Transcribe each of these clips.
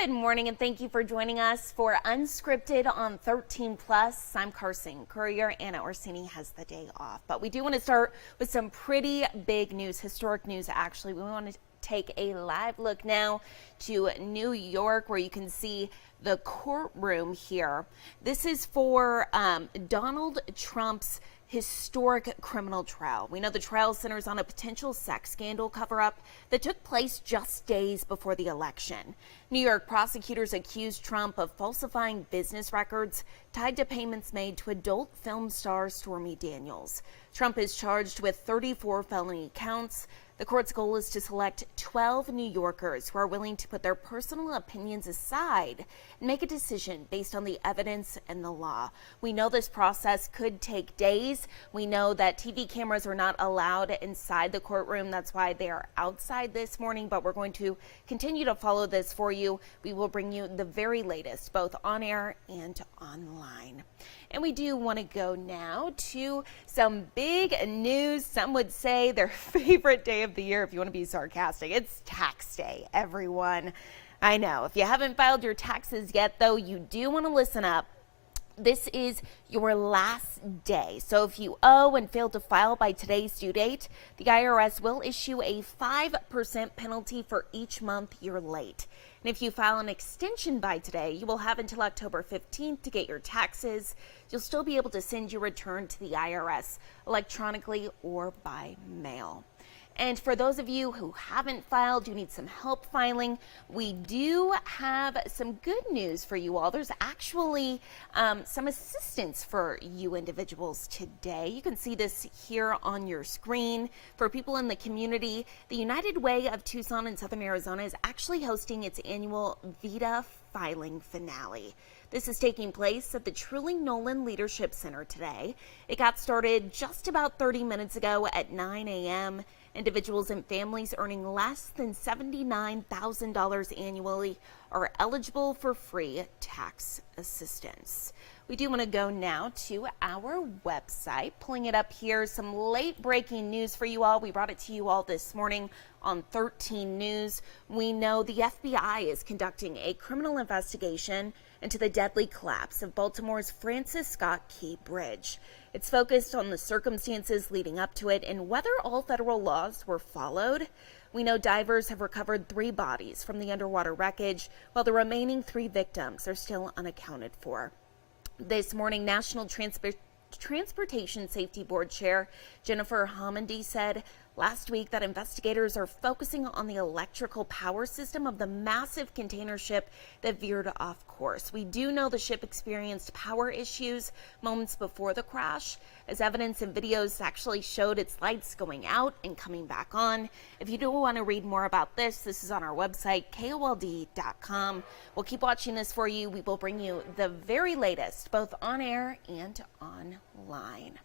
Good morning and thank you for joining us for Unscripted on 13 Plus. I'm Carson Courier. Anna Orsini has the day off, but we do want to start with some pretty big news, historic news actually. We want to take a live look now to New York, where you can see the courtroom here. This is for Donald Trump's historic criminal trial. We know the trial centers on a potential sex scandal cover-up that took place just days before the election. New York prosecutors accused Trump of falsifying business records tied to payments made to adult film star Stormy Daniels. Trump is charged with 34 felony counts. The court's goal is to select 12 New Yorkers who are willing to put their personal opinions aside and make a decision based on the evidence and the law. We know this process could take days. We know that TV cameras are not allowed inside the courtroom. That's why they are outside this morning, but we're going to continue to follow this for you. We will bring you the very latest, both on air and online. And we do want to go now to some big news. Some would say their favorite day of the year, if you want to be sarcastic. It's tax day, everyone. I know. If you haven't filed your taxes yet, though, you do want to listen up. This is your last day. So if you owe and fail to file by today's due date, the IRS will issue a 5% penalty for each month you're late. And if you file an extension by today, you will have until October 15th to get your taxes. You'll still be able to send your return to the IRS electronically or by mail. And for those of you who haven't filed, you need some help filing, we do have some good news for you all. There's actually some assistance for you individuals today. You can see this here on your screen. For people in the community, the United Way of Tucson and Southern Arizona is actually hosting its annual VITA filing finale. This is taking place at the Truly Nolan Leadership Center today. It got started just about 30 minutes ago at 9 a.m. Individuals and families earning less than $79,000 annually are eligible for free tax assistance. We do want to go now to our website, pulling it up here. Some late breaking news for you all. We brought it to you all this morning on 13 News. We know the FBI is conducting a criminal investigation into the deadly collapse of Baltimore's Francis Scott Key Bridge. It's focused on the circumstances leading up to it and whether all federal laws were followed. We know divers have recovered 3 bodies from the underwater wreckage, while the remaining 3 victims are still unaccounted for. This morning, National Transportation Safety Board Chair Jennifer Homendy said last week that investigators are focusing on the electrical power system of the massive container ship that veered off course. We do know the ship experienced power issues moments before the crash, as evidence and videos actually showed its lights going out and coming back on. If you do want to read more about this is on our website, KOLD.com. We'll keep watching this for you. We will bring you the very latest, both on air and online.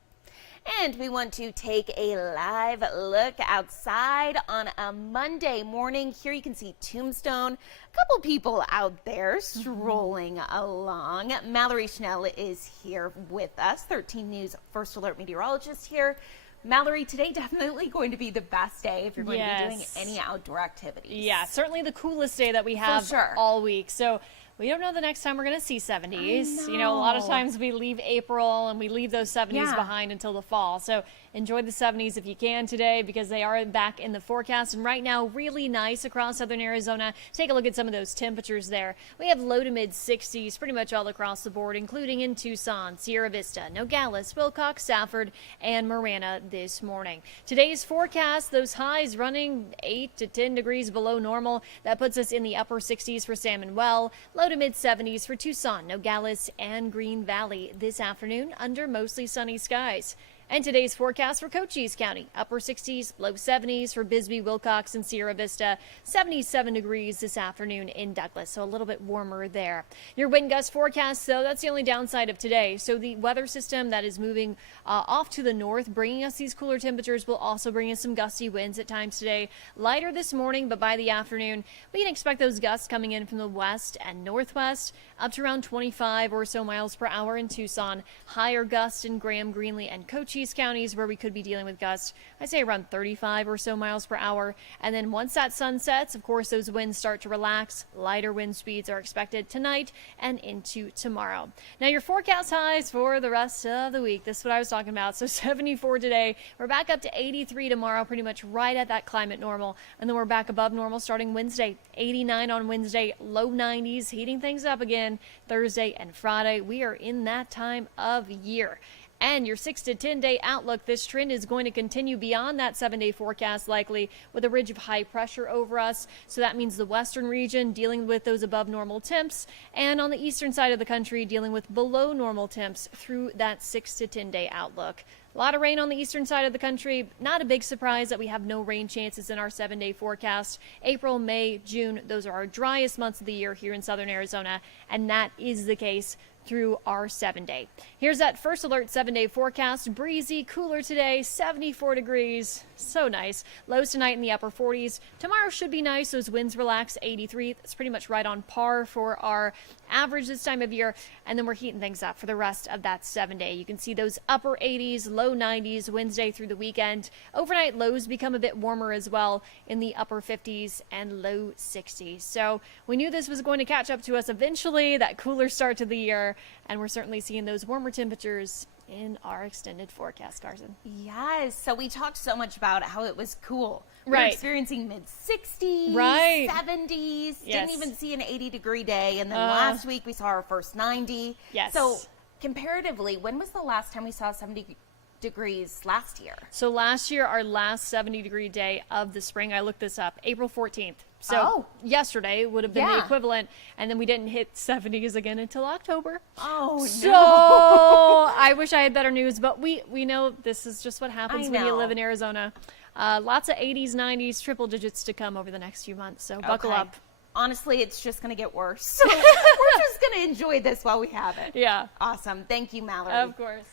And we want to take a live look outside on a Monday morning. Here you can see Tombstone. A couple people out there strolling along. Mallory Schnell is here with us, 13 News First Alert meteorologist here. Mallory, today definitely going to be the best day if you're going to be doing any outdoor activities. Yeah, certainly the coolest day that we have all week. So we don't know the next time we're going to see 70s. You know, a lot of times we leave April and we leave those 70s behind until the fall. So enjoy the 70s if you can today, because they are back in the forecast. And right now, really nice across southern Arizona. Take a look at some of those temperatures there. We have low to mid 60s pretty much all across the board, including in Tucson, Sierra Vista, Nogales, Wilcox, Safford, and Marana this morning. Today's forecast, those highs running 8 to 10 degrees below normal. That puts us in the upper 60s for San Manuel. Low to mid 70s for Tucson, Nogales, and Green Valley this afternoon under mostly sunny skies. And today's forecast for Cochise County, upper 60s, low 70s for Bisbee, Wilcox, and Sierra Vista, 77 degrees this afternoon in Douglas, so a little bit warmer there. Your wind gust forecast, though, that's the only downside of today. So the weather system that is moving off to the north, bringing us these cooler temperatures, will also bring us some gusty winds at times today. Lighter this morning, but by the afternoon, we can expect those gusts coming in from the west and northwest, up to around 25 or so miles per hour in Tucson. Higher gusts in Graham, Greenlee, and Cochise. Cochise counties where we could be dealing with gusts, I'd say around 35 or so miles per hour. And then once that sun sets, of course, those winds start to relax. Lighter wind speeds are expected tonight and into tomorrow. Now, your forecast highs for the rest of the week. This is what I was talking about. So 74 today. We're back up to 83 tomorrow, pretty much right at that climate normal. And then we're back above normal starting Wednesday. 89 on Wednesday, low 90s, heating things up again Thursday and Friday. We are in that time of year. And your 6 to 10 day outlook, this trend is going to continue beyond that 7-day forecast, likely with a ridge of high pressure over us. So that means the western region dealing with those above normal temps, and on the eastern side of the country dealing with below normal temps through that 6 to 10 day outlook. A lot of rain on the eastern side of the country. Not a big surprise that we have no rain chances in our 7-day forecast. April, May, June, those are our driest months of the year here in southern Arizona, and that is the case through our 7-day. Here's that first alert 7-day forecast. Breezy, cooler today, 74 degrees. So nice. Lows tonight in the upper 40s. Tomorrow should be nice. Those winds relax, 83. That's pretty much right on par for our average this time of year. And then we're heating things up for the rest of that 7-day. You can see those upper 80s, low 90s Wednesday through the weekend. Overnight lows become a bit warmer as well in the upper 50s and low 60s. So we knew this was going to catch up to us eventually, that cooler start to the year. And we're certainly seeing those warmer temperatures in our extended forecast, Carson. Yes. So we talked so much about how it was cool. Right. We're experiencing mid-60s, right. 70s. Yes. Didn't even see an 80-degree day. And then last week we saw our first 90. Yes. So comparatively, when was the last time we saw 70 degrees last year? So last year, our last 70-degree day of the spring, I looked this up, April 14th. So yesterday would have been the equivalent, and then we didn't hit 70s again until October. Oh, so no. I wish I had better news, but we know this is just what happens when you live in Arizona. Lots of 80s, 90s, triple digits to come over the next few months, so buckle up. Honestly, it's just going to get worse. So we're just going to enjoy this while we have it. Yeah. Awesome. Thank you, Mallory. Of course.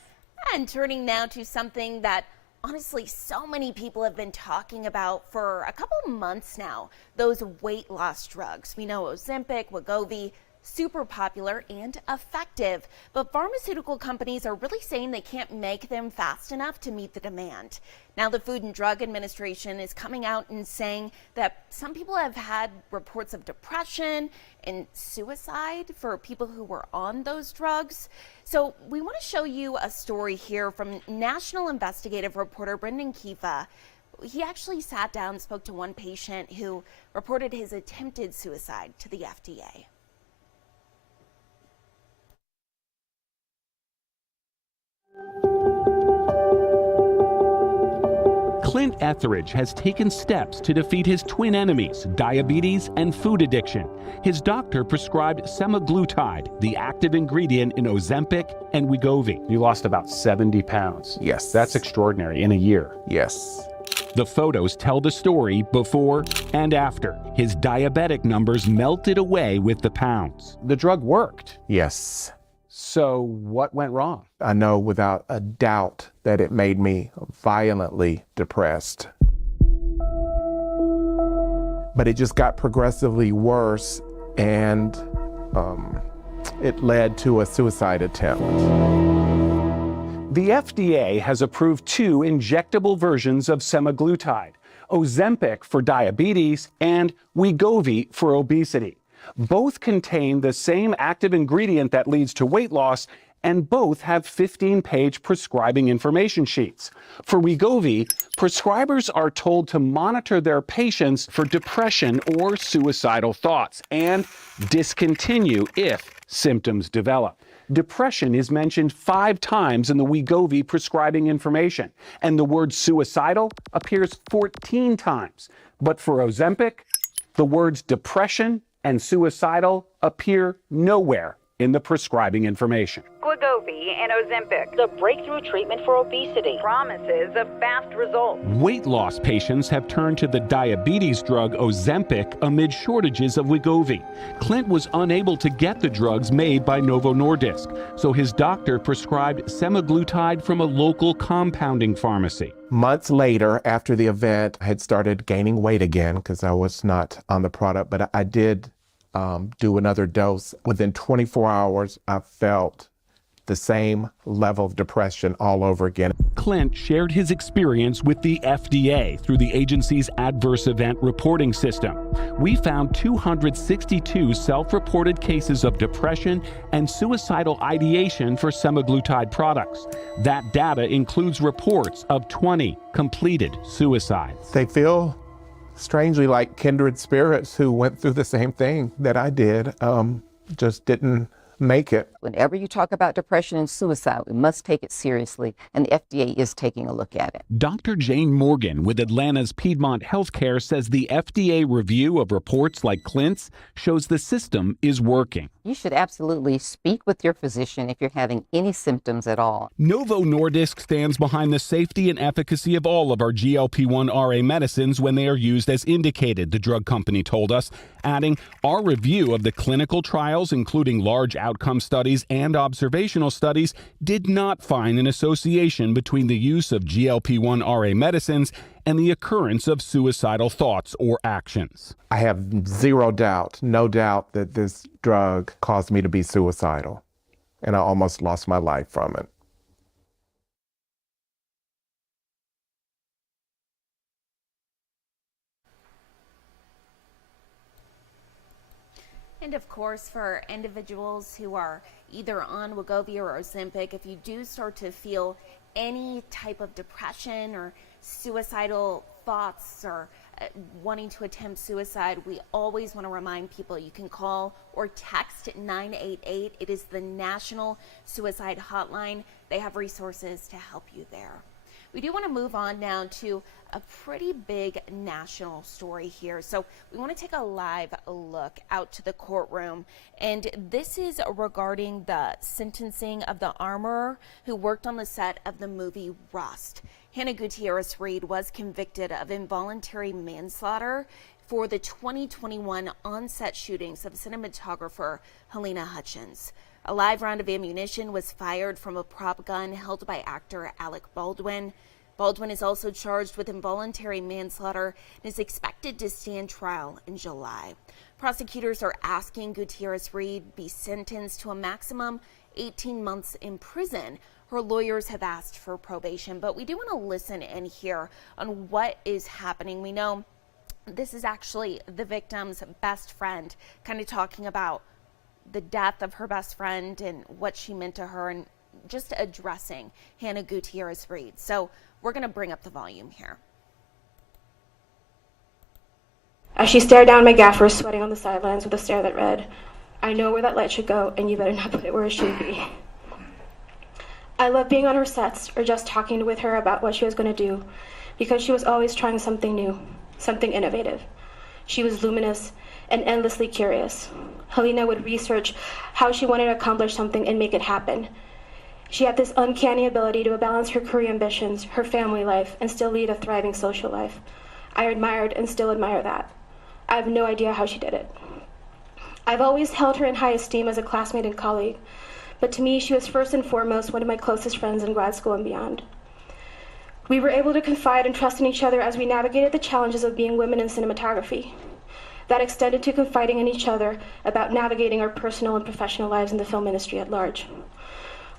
And turning now to something that honestly so many people have been talking about for a couple months now, those weight loss drugs. We know Ozempic, Wegovy, super popular and effective, but pharmaceutical companies are really saying they can't make them fast enough to meet the demand. Now the Food and Drug Administration is coming out and saying that some people have had reports of depression and suicide for people who were on those drugs. So we want to show you a story here from national investigative reporter Brendan Kifa. He actually sat down and spoke to one patient who reported his attempted suicide to the FDA. Clint Etheridge has taken steps to defeat his twin enemies, diabetes and food addiction. His doctor prescribed semaglutide, the active ingredient in Ozempic and Wegovy. You lost about 70 pounds. Yes. That's extraordinary in a year. Yes. The photos tell the story before and after. His diabetic numbers melted away with the pounds. The drug worked. Yes. So what went wrong? I know without a doubt that it made me violently depressed. But it just got progressively worse, and it led to a suicide attempt. The FDA has approved 2 injectable versions of semaglutide, Ozempic for diabetes and Wegovy for obesity. Both contain the same active ingredient that leads to weight loss, and both have 15-page prescribing information sheets. For Wegovy, prescribers are told to monitor their patients for depression or suicidal thoughts and discontinue if symptoms develop. Depression is mentioned 5 times in the Wegovy prescribing information, and the word suicidal appears 14 times. But for Ozempic, the words depression and suicidal appear nowhere in the prescribing information. Wegovy and Ozempic, the breakthrough treatment for obesity, promises a fast result. Weight loss patients have turned to the diabetes drug Ozempic amid shortages of Wegovy. Clint was unable to get the drugs made by Novo Nordisk, so his doctor prescribed semaglutide from a local compounding pharmacy. Months later, after the event, I had started gaining weight again because I was not on the product, but I did do another dose. Within 24 hours, I felt the same level of depression all over again. Clint shared his experience with the FDA through the agency's adverse event reporting system. We found 262 self-reported cases of depression and suicidal ideation for semaglutide products. That data includes reports of 20 completed suicides. They feel strangely like kindred spirits who went through the same thing that I did, just didn't make it. Whenever you talk about depression and suicide, we must take it seriously, and the FDA is taking a look at it. Dr. Jane Morgan with Atlanta's Piedmont Healthcare says the FDA review of reports like Clint's shows the system is working. You should absolutely speak with your physician if you're having any symptoms at all. Novo Nordisk stands behind the safety and efficacy of all of our GLP-1 RA medicines when they are used as indicated, the drug company told us, adding, our review of the clinical trials, including large outcome studies and observational studies, did not find an association between the use of GLP-1 RA medicines and the occurrence of suicidal thoughts or actions. I have zero doubt, no doubt that this drug caused me to be suicidal, and I almost lost my life from it. And of course, for individuals who are either on Wegovy or Ozempic, if you do start to feel any type of depression or suicidal thoughts or wanting to attempt suicide, we always want to remind people you can call or text 988. It is the National Suicide Hotline. They have resources to help you there. We do want to move on now to a pretty big national story here. So we want to take a live look out to the courtroom, and this is regarding the sentencing of the armorer who worked on the set of the movie Rust. Hannah Gutierrez-Reed was convicted of involuntary manslaughter for the 2021 on-set shootings of cinematographer Helena Hutchins. A live round of ammunition was fired from a prop gun held by actor Alec Baldwin. Baldwin is also charged with involuntary manslaughter and is expected to stand trial in July. Prosecutors are asking Gutierrez-Reed be sentenced to a maximum 18 months in prison. Her lawyers have asked for probation, but we do want to listen and hear on what is happening. We know this is actually the victim's best friend, kind of talking about the death of her best friend and what she meant to her, and just addressing Hannah Gutierrez-Reed. So we're going to bring up the volume here. As she stared down my gaffer, sweating on the sidelines with a stare that read, I know where that light should go, and you better not put it where it should be. I love being on her sets or just talking with her about what she was going to do, because she was always trying something new, something innovative. She was luminous and endlessly curious. Helena would research how she wanted to accomplish something and make it happen. She had this uncanny ability to balance her career ambitions, her family life, and still lead a thriving social life. I admired and still admire that. I have no idea how she did it. I've always held her in high esteem as a classmate and colleague, but to me, she was first and foremost one of my closest friends in grad school and beyond. We were able to confide and trust in each other as we navigated the challenges of being women in cinematography. That extended to confiding in each other about navigating our personal and professional lives in the film industry at large.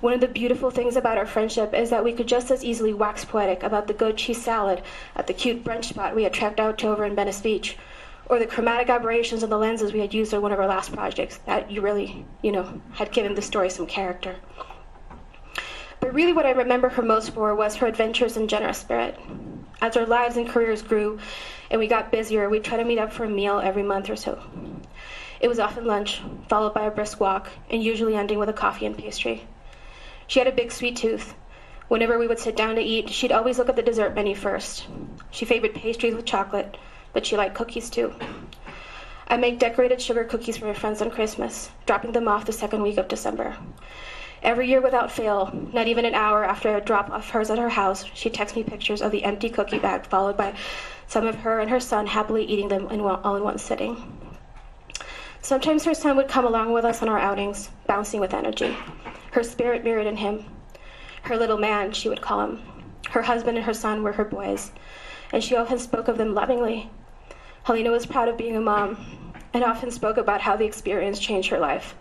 One of the beautiful things about our friendship is that we could just as easily wax poetic about the goat cheese salad at the cute brunch spot we had trekked out to over in Venice Beach, or the chromatic aberrations of the lenses we had used on one of our last projects that you really, had given the story some character. But really what I remember her most for was her adventurous and generous spirit. As our lives and careers grew and we got busier, we'd try to meet up for a meal every month or so. It was often lunch, followed by a brisk walk, and usually ending with a coffee and pastry. She had a big sweet tooth. Whenever we would sit down to eat, she'd always look at the dessert menu first. She favored pastries with chocolate, but she liked cookies too. I make decorated sugar cookies for my friends on Christmas, dropping them off the second week of December. Every year without fail, not even an hour after I would drop off hers at her house, she'd text me pictures of the empty cookie bag, followed by some of her and her son happily eating them all in one sitting. Sometimes her son would come along with us on our outings, bouncing with energy. Her spirit mirrored in him. Her little man, she would call him. Her husband and her son were her boys, and she often spoke of them lovingly. Helena was proud of being a mom, and often spoke about how the experience changed her life.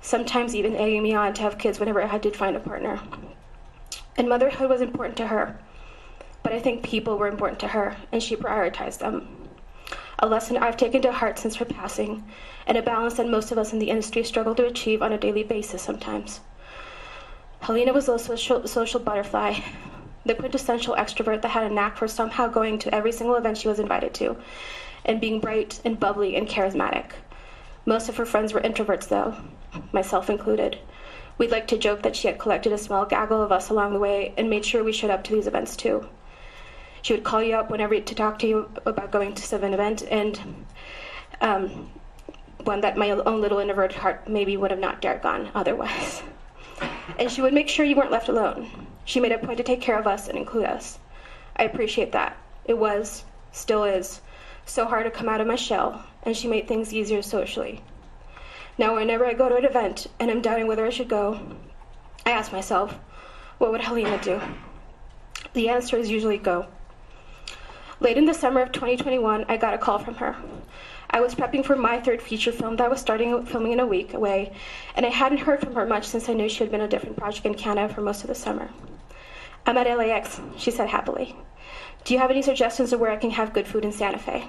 sometimes even egging me on to have kids whenever I did find a partner. And motherhood was important to her, but I think people were important to her, and she prioritized them. A lesson I've taken to heart since her passing, and a balance that most of us in the industry struggle to achieve on a daily basis sometimes. Helena was also a social butterfly, the quintessential extrovert that had a knack for somehow going to every single event she was invited to, and being bright and bubbly and charismatic. Most of her friends were introverts though, myself included. We'd like to joke that she had collected a small gaggle of us along the way and made sure we showed up to these events too. She would call you up whenever to talk to you about going to an event, and one that my own little introverted heart maybe would have not dared gone otherwise. And she would make sure you weren't left alone. She made a point to take care of us and include us. I appreciate that. It was, still is, so hard to come out of my shell, and she made things easier socially. Now, whenever I go to an event and I'm doubting whether I should go, I ask myself, what would Helena do? The answer is usually go. Late in the summer of 2021, I got a call from her. I was prepping for my third feature film that I was starting filming in a week away, and I hadn't heard from her much since I knew she had been on a different project in Canada for most of the summer. I'm at LAX, she said happily. Do you have any suggestions of where I can have good food in Santa Fe?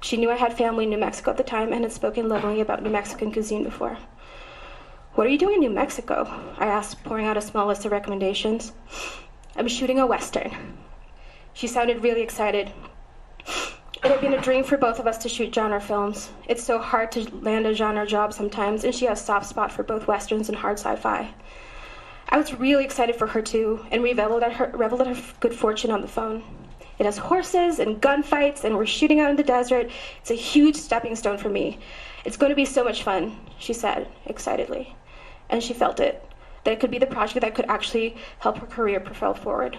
She knew I had family in New Mexico at the time and had spoken lovingly about New Mexican cuisine before. What are you doing in New Mexico? I asked, pouring out a small list of recommendations. I'm shooting a Western. She sounded really excited. It had been a dream for both of us to shoot genre films. It's so hard to land a genre job sometimes, and she has a soft spot for both Westerns and hard sci-fi. I was really excited for her too, and reveled at her good fortune on the phone. It has horses and gunfights, and we're shooting out in the desert. It's a huge stepping stone for me. It's going to be so much fun, she said excitedly. And she felt it, that it could be the project that could actually help her career propel forward.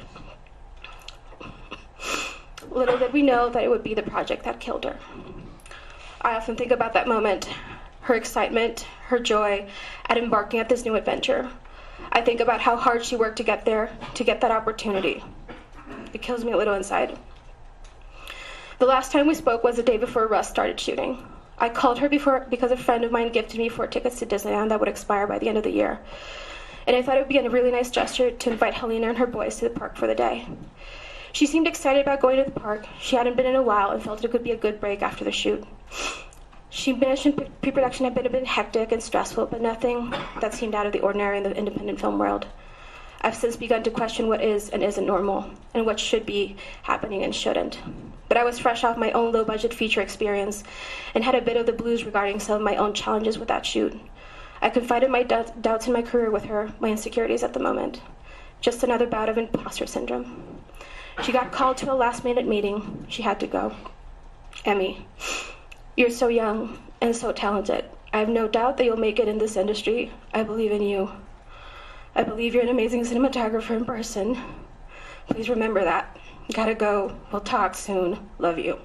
Little did we know that it would be the project that killed her. I often think about that moment, her excitement, her joy at embarking at this new adventure. I think about how hard she worked to get there, to get that opportunity. It kills me a little inside. The last time we spoke was the day before Russ started shooting. I called her because a friend of mine gifted me 4 tickets to Disneyland that would expire by the end of the year. And I thought it would be a really nice gesture to invite Helena and her boys to the park for the day. She seemed excited about going to the park. She hadn't been in a while and felt it could be a good break after the shoot. She mentioned pre-production had been a bit hectic and stressful, but nothing that seemed out of the ordinary in the independent film world. I've since begun to question what is and isn't normal, and what should be happening and shouldn't. But I was fresh off my own low-budget feature experience and had a bit of the blues regarding some of my own challenges with that shoot. I confided my doubts in my career with her, my insecurities at the moment. Just another bout of imposter syndrome. She got called to a last-minute meeting. She had to go. Emmy, you're so young and so talented. I have no doubt that you'll make it in this industry. I believe in you. I believe you're an amazing cinematographer in person. Please remember that. Gotta go. We'll talk soon. Love you.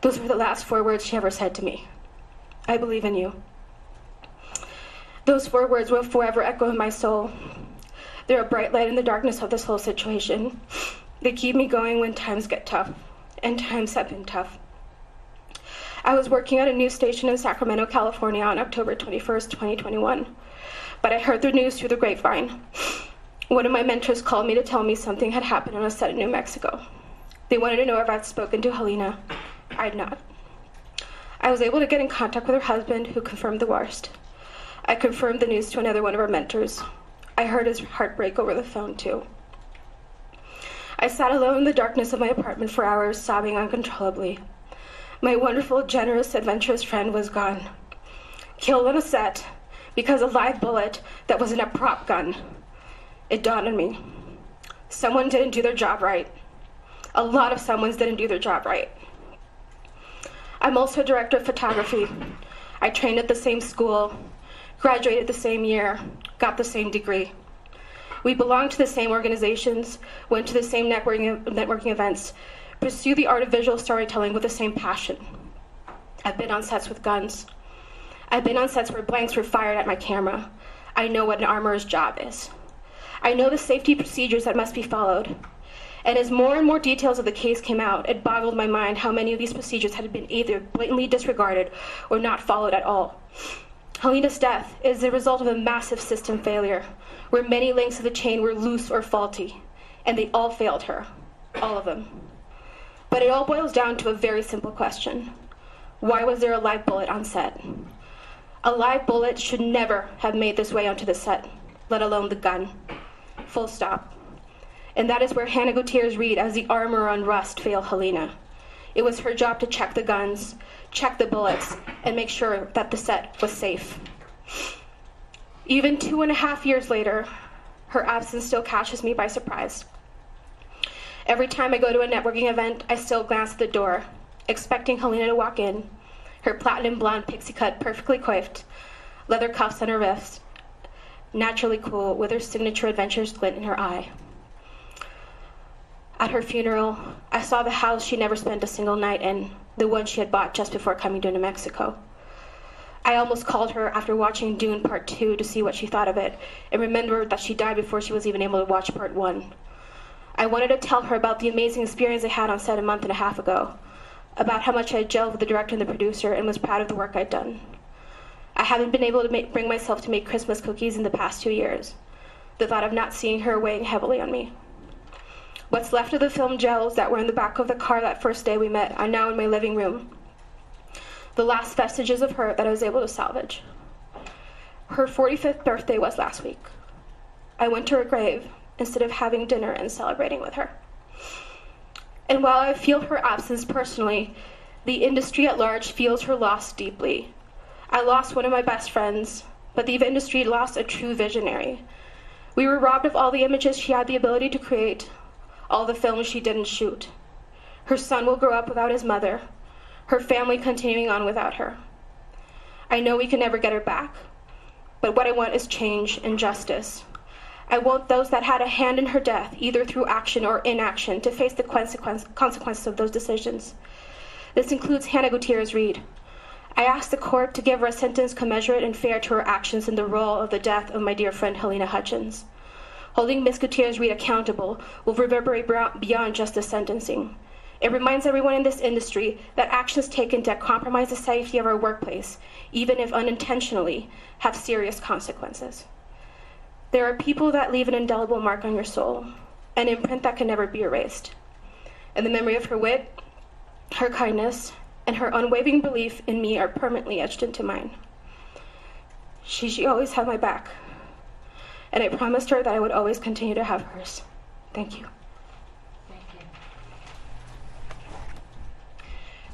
Those were the last 4 words she ever said to me. I believe in you. Those 4 words will forever echo in my soul. They're a bright light in the darkness of this whole situation. They keep me going when times get tough, and times have been tough. I was working at a news station in Sacramento, California on October 21st, 2021, but I heard the news through the grapevine. One of my mentors called me to tell me something had happened on a set in New Mexico. They wanted to know if I'd spoken to Helena. I'd not. I was able to get in contact with her husband, who confirmed the worst. I confirmed the news to another one of our mentors. I heard his heart break over the phone, too. I sat alone in the darkness of my apartment for hours, sobbing uncontrollably. My wonderful, generous, adventurous friend was gone. Killed on a set because a live bullet that wasn't a prop gun. It dawned on me. Someone didn't do their job right. A lot of someones didn't do their job right. I'm also a director of photography. I trained at the same school, graduated the same year, got the same degree. We belong to the same organizations, went to the same networking events, pursue the art of visual storytelling with the same passion. I've been on sets with guns. I've been on sets where blanks were fired at my camera. I know what an armorer's job is. I know the safety procedures that must be followed. And as more and more details of the case came out, it boggled my mind how many of these procedures had been either blatantly disregarded or not followed at all. Helena's death is the result of a massive system failure, where many links of the chain were loose or faulty, and they all failed her, all of them. But it all boils down to a very simple question. Why was there a live bullet on set? A live bullet should never have made this way onto the set, let alone the gun. Full stop. And that is where Hannah Gutierrez-Reed, as the armorer on Rust, failed Helena. It was her job to check the guns, check the bullets, and make sure that the set was safe. Even 2.5 years later, her absence still catches me by surprise. Every time I go to a networking event, I still glance at the door, expecting Helena to walk in, her platinum blonde pixie cut perfectly coiffed, leather cuffs on her wrist, naturally cool with her signature adventurous glint in her eye. At her funeral, I saw the house she never spent a single night in, the one she had bought just before coming to New Mexico. I almost called her after watching Dune Part 2 to see what she thought of it, and remembered that she died before she was even able to watch Part 1. I wanted to tell her about the amazing experience I had on set a month and a half ago, about how much I had gelled with the director and the producer and was proud of the work I'd done. I haven't been able to bring myself to make Christmas cookies in the past 2 years, the thought of not seeing her weighing heavily on me. What's left of the film gels that were in the back of the car that first day we met are now in my living room. The last vestiges of her that I was able to salvage. Her 45th birthday was last week. I went to her grave instead of having dinner and celebrating with her. And while I feel her absence personally, the industry at large feels her loss deeply. I lost one of my best friends, but the industry lost a true visionary. We were robbed of all the images she had the ability to create, all the films she didn't shoot. Her son will grow up without his mother, her family continuing on without her. I know we can never get her back, but what I want is change and justice. I want those that had a hand in her death, either through action or inaction, to face the consequences of those decisions. This includes Hannah Gutierrez-Reed. I asked the court to give her a sentence commensurate and fair to her actions in the role of the death of my dear friend Helena Hutchins. Holding Ms. Gutierrez-Reed accountable will reverberate beyond just the sentencing. It reminds everyone in this industry that actions taken to compromise the safety of our workplace, even if unintentionally, have serious consequences. There are people that leave an indelible mark on your soul, an imprint that can never be erased. And the memory of her wit, her kindness, and her unwavering belief in me are permanently etched into mine. She always had my back, and I promised her that I would always continue to have hers. Thank you.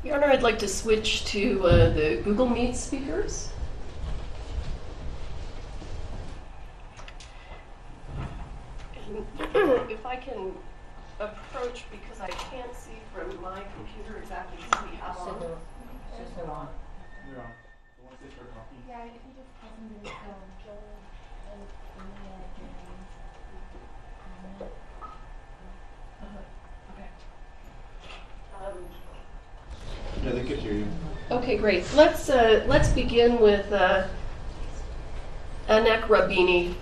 Your Honor, I'd like to switch to the Google Meet speakers. And if I can approach, because I can't see from my computer exactly who we have on. You're on. Yeah, if you just press into the Joel and Okay. Yeah, they could hear you. Okay, great. Let's begin with Anek Rabini.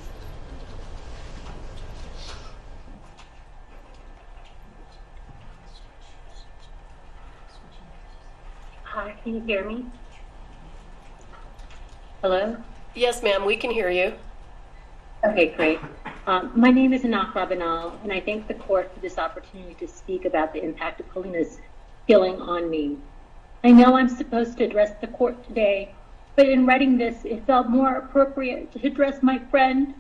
Hi, can you hear me? Hello? Yes, ma'am, we can hear you. Okay, great. My name is Anak Rabinal, and I thank the court for this opportunity to speak about the impact of Helena's killing on me. I know I'm supposed to address the court today, but in writing this, it felt more appropriate to address my friend